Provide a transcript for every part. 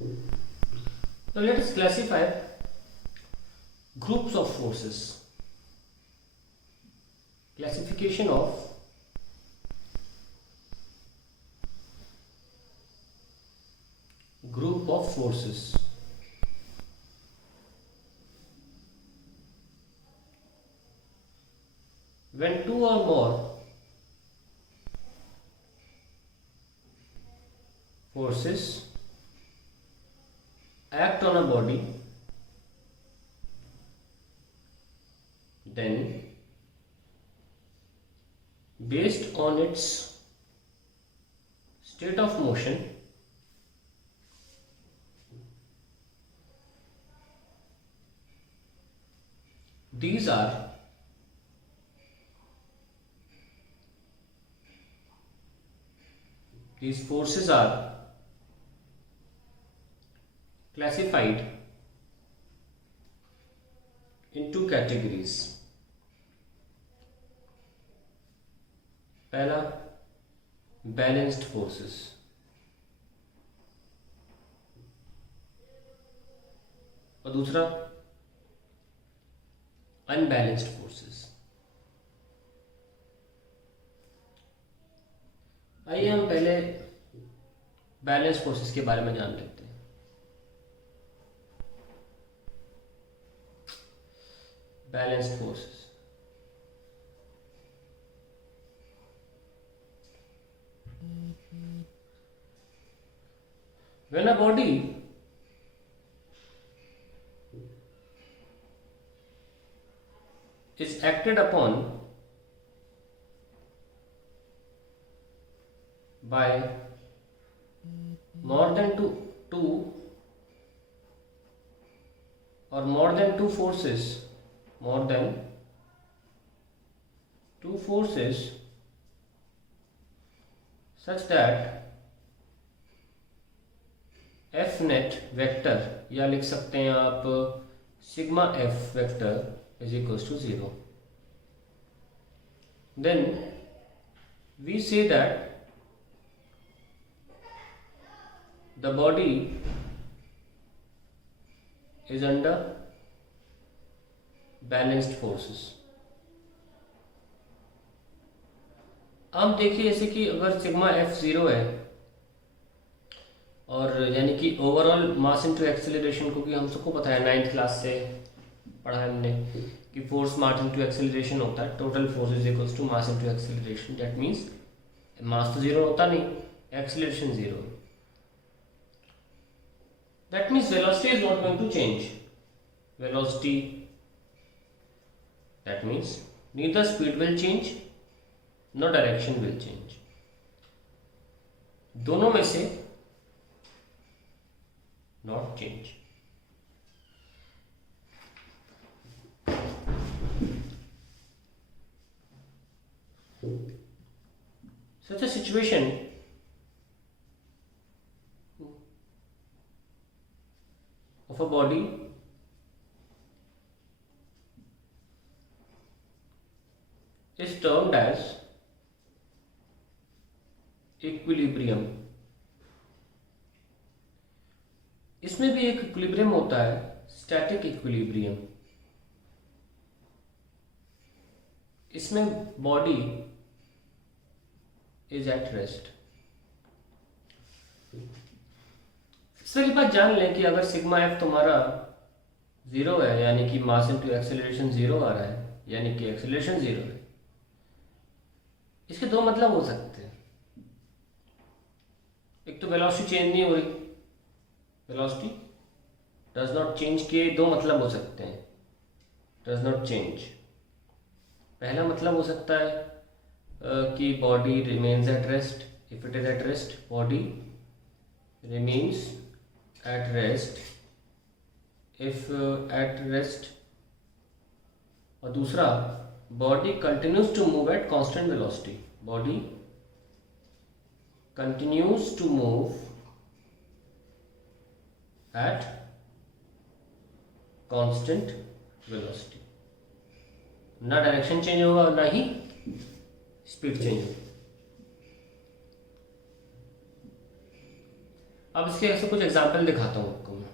Now let us classify groups of forces. Classification of group of forces. When two or more forces act on a body, then based on its state of motion, these forces are classified in two categories. पहला balanced forces, और दूसरा unbalanced forces. आइए हम पहले balance forces के बारे में जान लेते हैं। Balanced forces, when a body is acted upon by more than two or more than two forces, such that F net vector, या लिख सकते हैं आप sigma F vector is equals to 0, then we say that the body is under balanced forces. अब देखिए, जैसे कि अगर सिग्मा एफ 0 है, और यानी कि ओवरऑल मास इनटू एक्सेलरेशन, क्योंकि हम सबको पता है 9th क्लास से पढ़ा है हमने कि फोर्स मास इनटू एक्सेलरेशन होता है, total force is equals to mass into acceleration. That means mass तो 0 होता नहीं, acceleration 0, that means velocity is not going to change. Velocity, that means neither speed will change no direction will change. दोनों में से not change. Such a situation of a body is termed as equilibrium. इसमें भी एक equilibrium होता है, static equilibrium. इसमें body is at rest. सबसे पहली बात जान लें कि अगर सिग्मा एफ तुम्हारा 0 है, यानी कि मास इनटू एक्सेलरेशन 0 आ रहा है, यानी कि एक्सेलरेशन 0 है, इसके दो मतलब हो सकते हैं। एक तो वेलोसिटी चेंज नहीं हो रही, वेलोसिटी डज नॉट चेंज के दो मतलब हो सकते हैं। डज नॉट चेंज, पहला मतलब हो सकता है कि body remains at rest. If it is at rest, body remains at rest, if at rest. और दूसरा, body continues to move at constant velocity. Body continues to move at constant velocity। ना direction change होगा और ना ही speed change होगा। अब इसके ऐसे कुछ एग्जाम्पल दिखाता हूँ आपको मैं।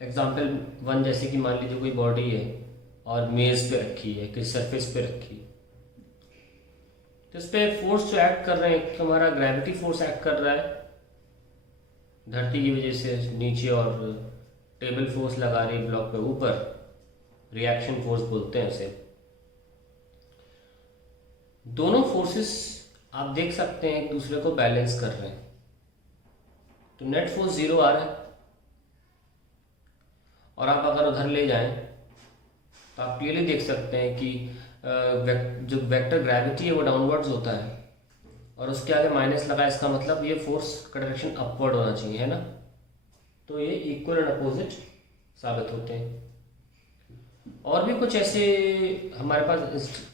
एग्जाम्पल 1, जैसे कि मान लीजिए कोई बॉडी है और मेज पे रखी है, किसी सरफेस पे रखी है, तो इस पर फोर्स जो एक्ट कर रहे हैं, एक तो हमारा ग्रेविटी फोर्स एक्ट कर रहा है धरती की वजह से नीचे, और टेबल फोर्स लगा रही है ब्लॉक पे ऊपर, रिएक्शन फोर्स बोलते हैं उसे। दोनों फोर्सेस आप देख सकते हैं एक दूसरे को बैलेंस कर रहे हैं, तो नेट फोर्स 0 आ रहा है। और आप अगर उधर ले जाएं तो आप क्लियरली देख सकते हैं कि जो वेक्टर ग्रेविटी है वो डाउनवर्ड्स होता है, और उसके आगे माइनस लगा, इसका मतलब ये फोर्स का डायरेक्शन अपवर्ड होना चाहिए, है ना। तो ये इक्वल एंड अपोजिट साबित होते हैं। और भी कुछ ऐसे हमारे पास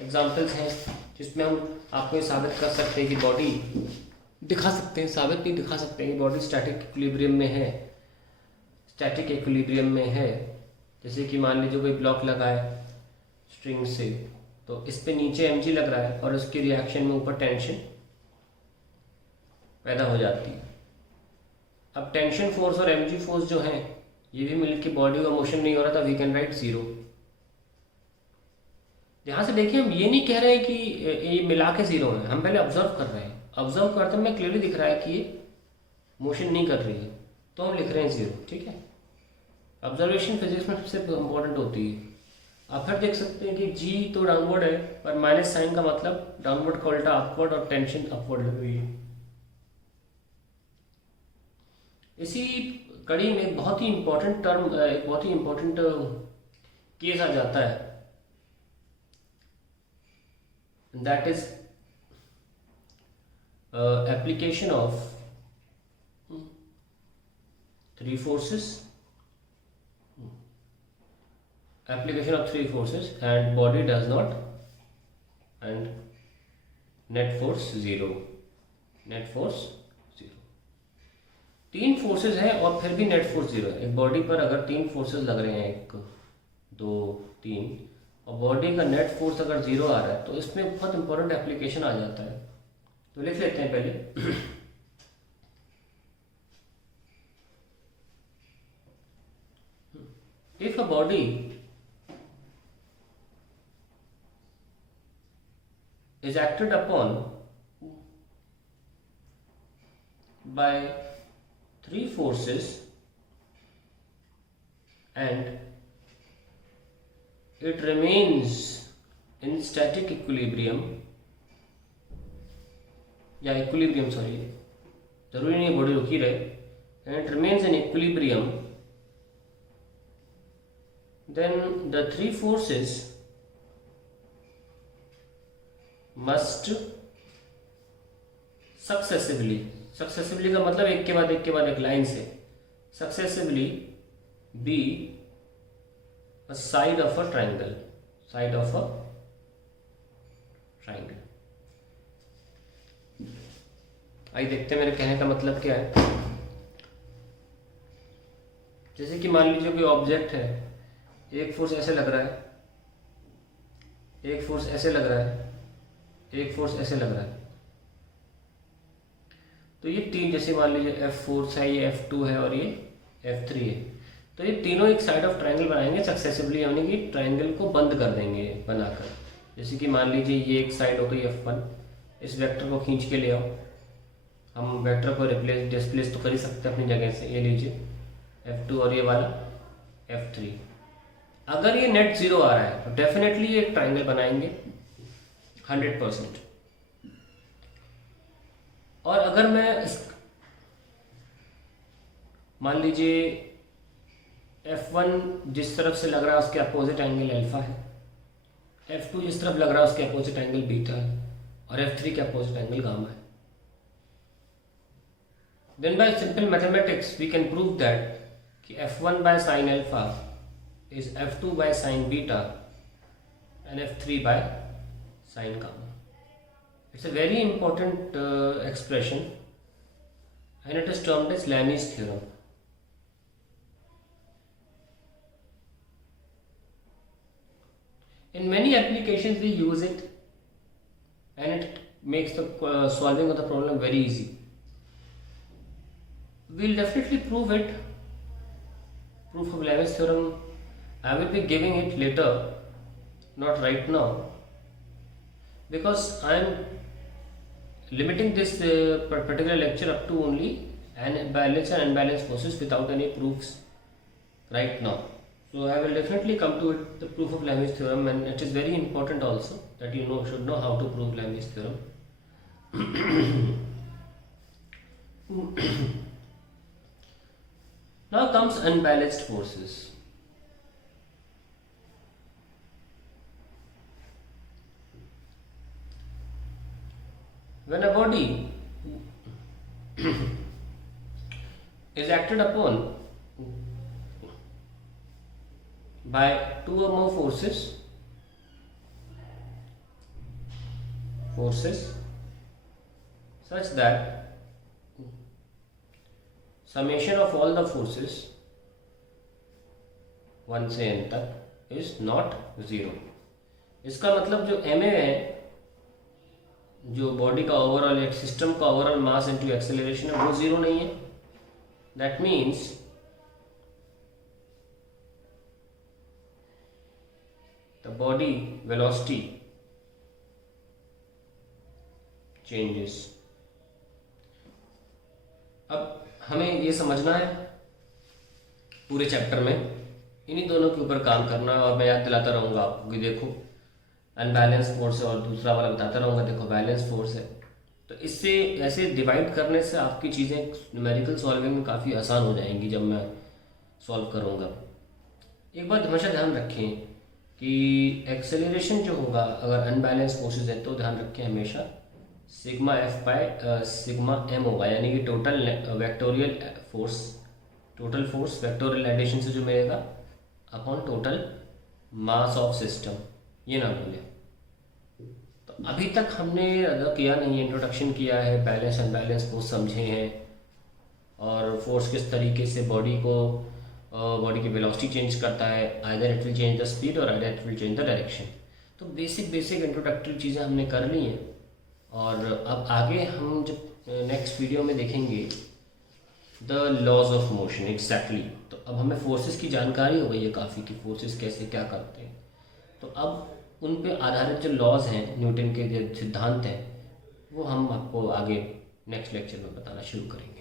एग्जाम्पल्स हैं जिसमें हम आपको ये साबित कर सकते हैं कि बॉडी दिखा सकते हैं, साबित भी दिखा सकते हैं कि बॉडी स्टैटिक इक्विलिब्रियम में है, स्टैटिक इक्विलिब्रियम में है। जैसे कि मान लीजिए कोई ब्लॉक लगा है स्ट्रिंग से, तो इस पे नीचे mg लग रहा है और उसके रिएक्शन में ऊपर टेंशन पैदा हो जाती है। अब टेंशन फोर्स और mg फोर्स जो हैं ये भी मिलकर बॉडी का मोशन नहीं हो रहा था, वी कैन राइट 0। यहाँ से देखिए, हम ये नहीं कह रहे हैं कि ये मिला के 0 है, हम पहले ऑब्जर्व कर रहे हैं। ऑब्जर्व करते में क्लियरली दिख रहा है कि ये मोशन नहीं कर रही है, तो हम लिख रहे हैं 0, ठीक है। ऑब्जर्वेशन फिजिक्स में सबसे इम्पोर्टेंट होती है। आप फिर देख सकते हैं कि g तो डाउनवर्ड है, पर माइनस साइन का मतलब डाउनवर्ड का उल्टा अपवर्ड, और टेंशन अपवर्ड लग रही है। इसी कड़ी में एक बहुत ही इंपॉर्टेंट टर्म, एक बहुत ही इंपॉर्टेंट केस आ जाता है, that is application of 3 forces, application of 3 forces and body does not, and net force 0, net force 0। 3 forces हैं और फिर भी नेट फोर्स 0 है। एक बॉडी पर अगर 3 फोर्सेस लग रहे हैं, 1 2 3, और बॉडी का नेट फोर्स अगर 0 आ रहा है, तो इसमें बहुत इंपॉर्टेंट एप्लीकेशन आ जाता है। तो लिख लेते हैं पहले। if a body is acted upon by 3 forces and it remains in static equilibrium, या इक्विलिब्रियम, सॉरी, जरूरी नहीं बॉडी रुकी रहे, and it remains in equilibrium, then the 3 forces must successively, successively का मतलब एक के बाद एक के बाद एक लाइन से, successively be a side of a triangle, side of a triangle। आइए देखते हैं मेरे कहने का मतलब क्या है। जैसे कि मान लीजिए कोई ऑब्जेक्ट है, एक फोर्स ऐसे लग रहा है, एक फोर्स ऐसे लग रहा है, एक फोर्स ऐसे लग रहा है, तो ये 3, जैसे मान लीजिए F फोर्स है, ये F2 है और ये F3 है, तो ये तीनों एक साइड ऑफ ट्रायंगल बनाएंगे सक्सेसिवली, यानी कि ट्रायंगल को बंद कर देंगे बनाकर। जैसे कि मान लीजिए ये एक साइड हो गई F1, इस वेक्टर को खींच के ले आओ, हम वेक्टर को रिप्लेस डिस्प्लेस तो कर ही सकते हैं अपनी जगह से। ये लीजिए F2 और ये वाला F3। अगर ये नेट 0 आ रहा है तो डेफिनेटली ये एक ट्राइंगल बनाएंगे 100%। और अगर मैं मान लीजिए F1 जिस तरफ से लग रहा है उसके अपोजिट एंगल अल्फा है, F2 जिस तरफ लग रहा है उसके अपोजिट एंगल बीटा है, और F3 के अपोजिट एंगल गामा है, then by simple mathematics we can prove that कि F1 by sin alpha is F2 by sin beta and F3 by sin gamma। It's a very important expression and it is termed as Lami's theorem। In many applications we use it and it makes the solving of the problem very easy। we'll definitely prove it. Proof of Leibniz theorem, I will be giving it later, not right now, because I am limiting this particular lecture up to only balanced and unbalanced forces without any proofs right now. So I will definitely come to it, the proof of Leibniz theorem, and it is very important also that you should know how to prove Leibniz theorem. Now comes unbalanced forces. When a body is acted upon by two or more forces such that summation of all the forces 1 से n तक is not 0. इसका मतलब जो ma है, जो body का overall, एक system का ओवरऑल मास इनटू एक्सेलरेशन है, वो 0 नहीं है. That means the body velocity changes. अब हमें ये समझना है पूरे चैप्टर में, इन्हीं दोनों के ऊपर काम करना है. और मैं याद दिलाता रहूँगा आपको कि देखो अनबैलेंस फोर्स है, और दूसरा वाला बताता रहूँगा देखो बैलेंस फोर्स है. तो इससे ऐसे डिवाइड करने से आपकी चीज़ें न्यूमेरिकल सॉल्विंग में काफ़ी आसान हो जाएंगी जब मैं सॉल्व करूँगा. एक बात हमेशा ध्यान रखें कि एक्सेलरेशन जो होगा अगर अनबैलेंस फोर्सेज है तो ध्यान रखें हमेशा sigma F by sigma M होगा, यानी कि total vectorial force, total force vectorial addition से जो मिलेगा upon total mass of system. ये ना भूलें. तो अभी तक हमने किया नहीं, इंट्रोडक्शन किया है, बैलेंस अनबैलेंस फोर्स समझे हैं, और फोर्स किस तरीके से बॉडी की वेलोसिटी चेंज करता है. Either it will change the speed और either it will change the direction. तो बेसिक इंट्रोडक्टरी चीज़ें हमने कर ली हैं. और अब आगे हम जब नेक्स्ट वीडियो में देखेंगे the laws of motion exactly. तो अब हमें फोर्सेस की जानकारी हो गई है काफ़ी कि फोर्सेस कैसे क्या करते हैं. तो अब उन पे आधारित जो लॉज हैं, न्यूटन के जो सिद्धांत हैं, वो हम आपको आगे नेक्स्ट लेक्चर में बताना शुरू करेंगे.